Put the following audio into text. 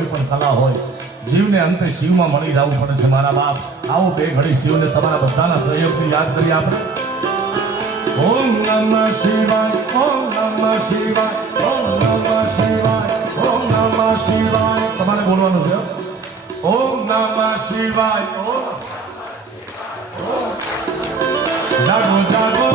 કોઈ પણ કલા હોય જીવને અંતે શિવમાં મળી જવું પડે છે મારા બાપ. આવો બે ઘડી શિવને તમારા બધાના સહયોગથી યાદ કરીએ આપણે. ઓમ નમઃ શિવાય, ઓમ નમઃ શિવાય, ઓમ નમઃ શિવાય, ઓમ નમઃ શિવાય. તમારે બોલવાનું છે. ઓમ નમઃ શિવાય, ઓમ જાગો જાગો